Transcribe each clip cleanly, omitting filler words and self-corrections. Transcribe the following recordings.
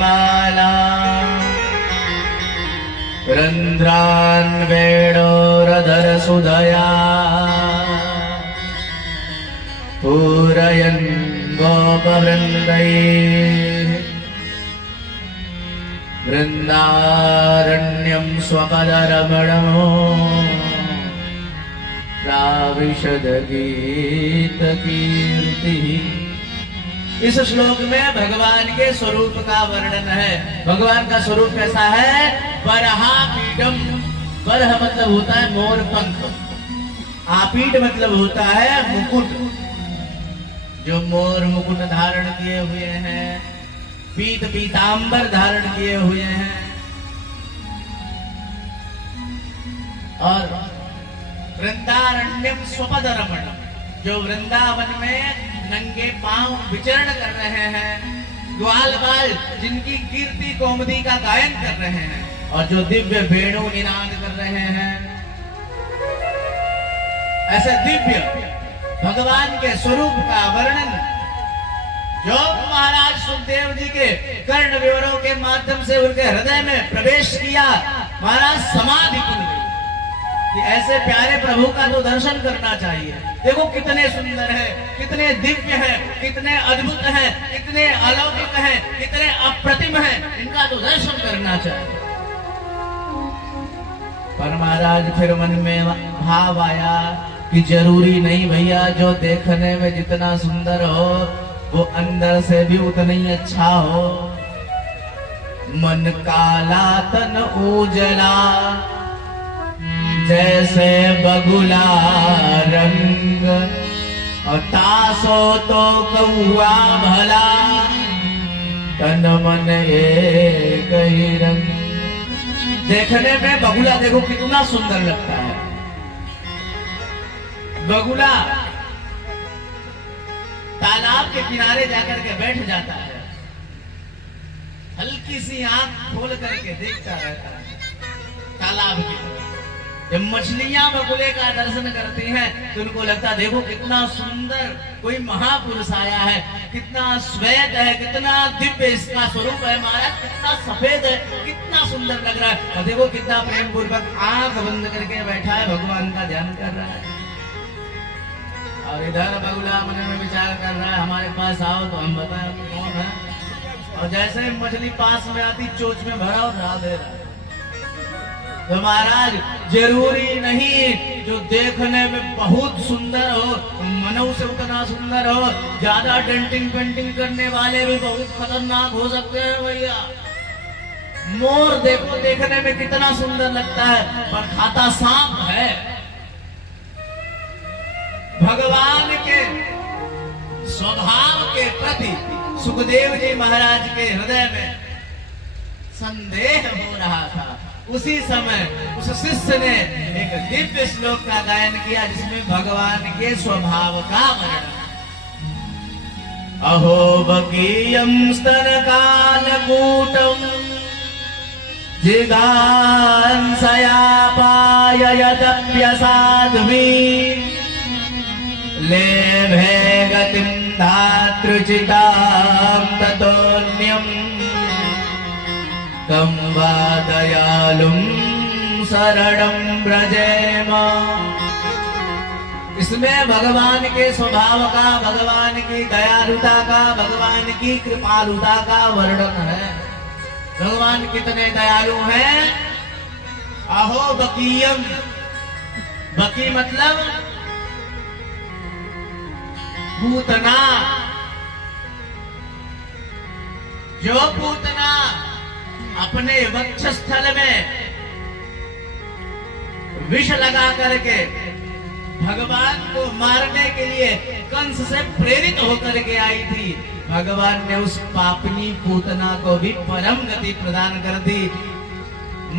माला रंध्रान् वेणोरधर सुधया पूरयन् गोपवृन्दैः वृन्दारण्यं स्वपदरमणो प्राविशद गीतकीर्तिः। इस श्लोक में भगवान के स्वरूप का वर्णन है। भगवान का स्वरूप कैसा है? बरहा पीडम। बरह मतलब होता है मोर पंख, आपीड मतलब होता है मुकुट, जो मोर मुकुट धारण किए हुए हैं, पीत पीतांबर धारण किए हुए हैं, और वृंदारण्यम स्वपद रमण, जो वृंदावन में नंगे पांव विचरण कर रहे हैं, ग्वाल बाल जिनकी कीर्ति कौमुदी का गायन कर रहे हैं, और जो दिव्य वेणु निनाद कर रहे हैं। ऐसे दिव्य भगवान के स्वरूप का वर्णन जो महाराज सुखदेव जी के कर्ण विवरों के माध्यम से उनके हृदय में प्रवेश किया, महाराज समाधि खुल गई कि ऐसे प्यारे प्रभु का तो दर्शन करना चाहिए। देखो कितने सुंदर है, कितने दिव्य है, कितने अद्भुत है, कितने अलौकिक है, कितने अप्रतिम है, इनका तो दर्शन करना चाहिए। पर महाराज फिर मन में भाव आया कि जरूरी नहीं भैया, जो देखने में जितना सुंदर हो वो अंदर से भी उतना ही अच्छा हो। मन काला तन उजला जैसे बगुला रंग, और तासो तो कौआ भला तन मन एक ही रंग। देखने में बगुला देखो कितना सुंदर लगता है। बगुला तालाब के किनारे जाकर के बैठ जाता है, हल्की सी आंख खोल करके देखता रहता है तालाब की तरफ। जब मछलियां बगुले का दर्शन करती हैं तो उनको लगता है देखो कितना सुंदर कोई महापुरुष आया है, कितना श्वेत है, कितना दिव्य इसका स्वरूप है, महाराज कितना सफेद है, कितना सुंदर लग रहा है। और देखो कितना प्रेम पूर्वक आंख बंद करके बैठा है, भगवान का ध्यान कर रहा है। और इधर बगुला मन में विचार कर रहा है हमारे पास आओ तो हम बताएं कौन है। और जैसे मछली पास में आती चोंच में भरा उठा दे रहा है। तो महाराज जरूरी नहीं जो देखने में बहुत सुंदर हो मनो से उतना सुंदर हो, ज्यादा डेंटिंग पेंटिंग करने वाले भी बहुत खतरनाक हो सकते हैं भैया। मोर देखो देखने में कितना सुंदर लगता है पर खाता सांप है। भगवान के स्वभाव के प्रति सुखदेव जी महाराज के हृदय में संदेह हो रहा था। उसी समय उस शिष्य ने एक दिव्य श्लोक का गायन किया जिसमें भगवान के स्वभाव का वर्णन। अहो बकीयं स्तनकालकूटं जिगांसयापाययदप्यसाध्वी लेभे गतिं धातृचितां ततोऽन्यं तं वा दयालुं शरणं व्रजेम। इसमें भगवान के स्वभाव का, भगवान की दयालुता का, भगवान की कृपालुता का वर्णन है। भगवान कितने दयालु हैं। अहो बकीयम, बकी मतलब पूतना। जो पूतना अपने वक्षस्थल में विष लगा करके भगवान को मारने के लिए कंस से प्रेरित होकर के आई थी, भगवान ने उस पापनी पूतना को भी परम गति प्रदान कर दी,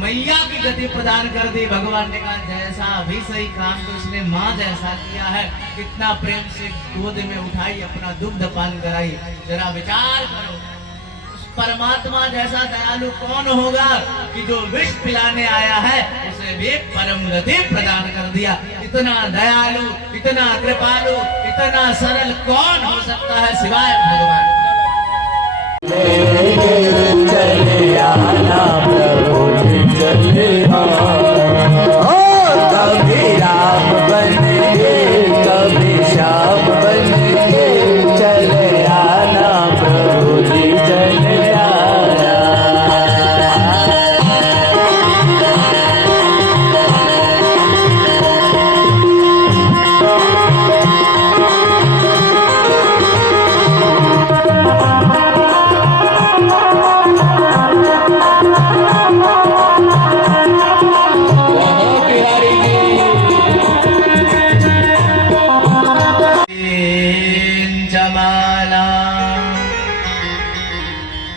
मैया की गति प्रदान कर दी। भगवान ने कहा जैसा अभी सही काम तो इसने माँ जैसा किया है, कितना प्रेम से गोद में उठाई, अपना दुग्ध पान कराई। जरा विचार करो उस परमात्मा जैसा दयालु कौन होगा कि जो विष पिलाने आया है उसे भी परम गति प्रदान कर दिया। इतना दयालु, इतना कृपालु, इतना सरल कौन हो सकता है सिवाय भगवान।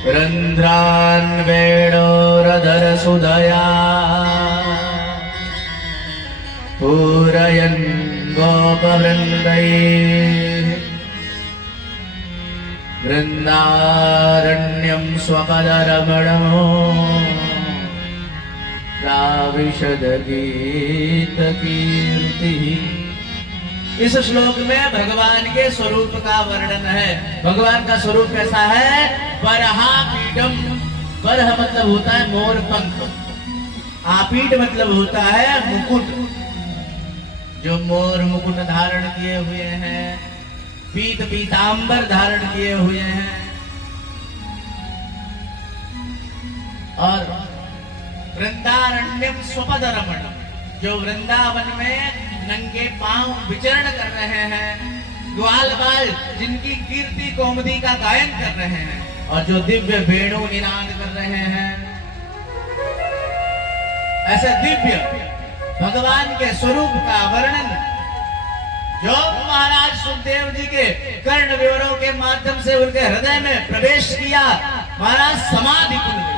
रंध्रान वेणोरधर सुधया पूरयन् गोपवृन्दैः वृन्दारण्यं स्वपदरमणो प्राविशद गीतकीर्तिः। इस श्लोक में भगवान के स्वरूप का वर्णन है। भगवान का स्वरूप कैसा है? बरहा पीडम। बरह मतलब होता है मोर पंख, आपीड मतलब होता है मुकुट। जो मोर मुकुट धारण किए हुए हैं, पीत पीतांबर धारण किए हुए हैं, और वृंदारण्यम स्वपद रमणम, जो वृंदावन में नंगे पांव विचरण कर रहे हैं, ग्वाल बाल जिनकी कीर्ति कौमुदी का गायन कर रहे हैं, और जो दिव्य वेणु निनाद कर रहे हैं। ऐसे दिव्य भगवान के स्वरूप का वर्णन जो महाराज सुखदेव जी के कर्ण विवरों के माध्यम से उनके हृदय में प्रवेश किया, महाराज समाधि खुल गई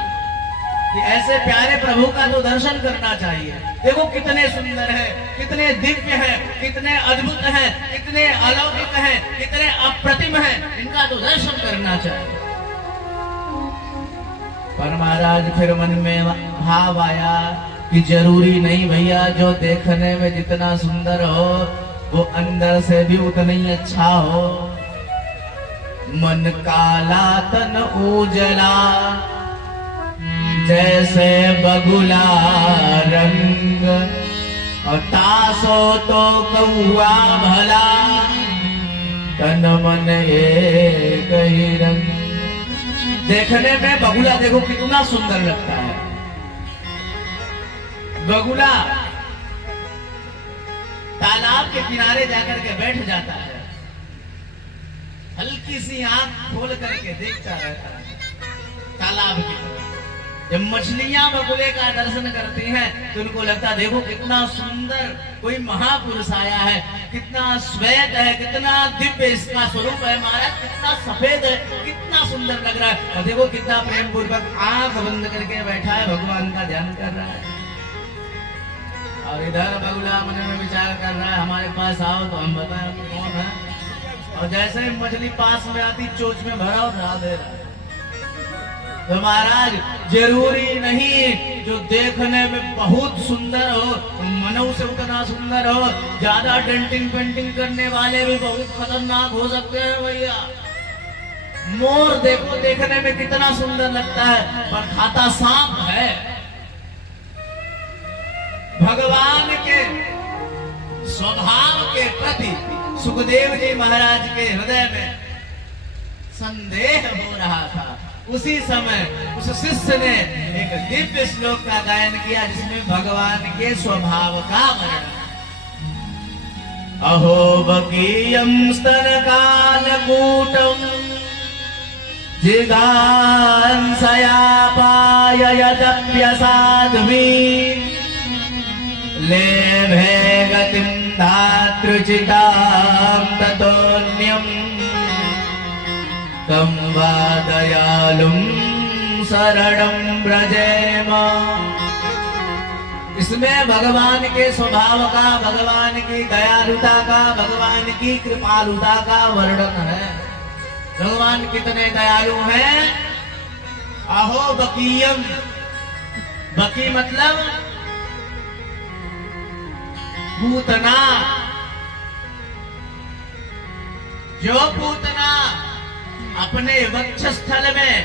कि ऐसे प्यारे प्रभु का तो दर्शन करना चाहिए। देखो कितने सुंदर है, कितने दिव्य है, कितने अद्भुत है, कितने अलौकिक है, कितने अप्रतिम है, इनका तो दर्शन करना चाहिए। पर महाराज फिर मन में भाव आया कि जरूरी नहीं भैया, जो देखने में जितना सुंदर हो वो अंदर से भी उतना ही अच्छा हो। मन काला तन उजला जैसे बगुला रंग, और तासो तो कौआ भला तन मन एक ही रंग। देखने में बगुला देखो कितना सुंदर लगता है। बगुला तालाब के किनारे जाकर के बैठ जाता है, हल्की सी आंख खोल करके देखता रहता है तालाब की तरफ। जब मछलियां बगुले का दर्शन करती हैं तो उनको लगता है देखो कितना सुंदर कोई महापुरुष आया है, कितना श्वेत है, कितना दिव्य इसका स्वरूप है, महाराज कितना सफेद है, कितना सुंदर लग रहा है। और देखो कितना प्रेम पूर्वक आंख बंद करके बैठा है, भगवान का ध्यान कर रहा है। और इधर बगुला मन में विचार कर रहा है हमारे पास आओ तो हम बताएं कौन है। और जैसे ही मछली पास में आती चोंच में भरा और डरा दे रहा है। तो महाराज जरूरी नहीं जो देखने में बहुत सुंदर हो, मनों से उतना सुंदर हो, ज्यादा डेंटिंग पेंटिंग करने वाले भी बहुत खतरनाक हो सकते हैं भैया। मोर देखो देखने में कितना सुंदर लगता है पर खाता सांप है। भगवान के स्वभाव के प्रति सुखदेव जी महाराज के हृदय में संदेह हो रहा था। उसी समय उस शिष्य ने एक दिव्य श्लोक का गायन किया जिसमें भगवान के स्वभाव का वर्णन। अहो बकीयं स्तन कालकूटं जिगांसयापाय यदप्यसाध्वी लेभे गतिं धातृचितां ततोऽन्यं तं वा दयालुं शरणं व्रजेम। इसमें भगवान के स्वभाव का, भगवान की दयालुता का, भगवान की कृपालुता का वर्णन है। भगवान कितने दयालु हैं। अहो बकीयम, बकी मतलब पूतना। जो पूतना अपने वक्षस्थल में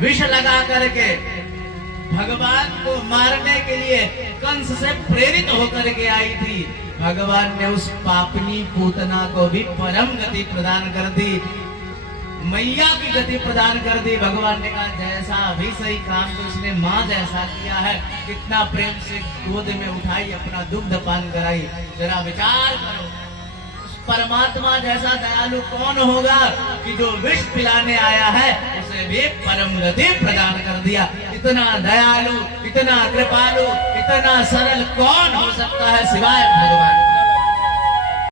विष लगा करके भगवान को मारने के लिए कंस से प्रेरित होकर के आई थी, भगवान ने उस पापनी पूतना को भी परम गति प्रदान कर दी, मैया की गति प्रदान कर दी। भगवान ने कहा जैसा अभी सही काम तो उसने माँ जैसा किया है, कितना प्रेम से गोद में उठाई, अपना दुग्ध पान कराई। जरा विचार करो परमात्मा जैसा दयालु कौन होगा कि जो विष पिलाने आया है उसे भी परम गति प्रदान कर दिया। इतना दयालु, इतना कृपालु, इतना सरल कौन हो सकता है सिवाय भगवान।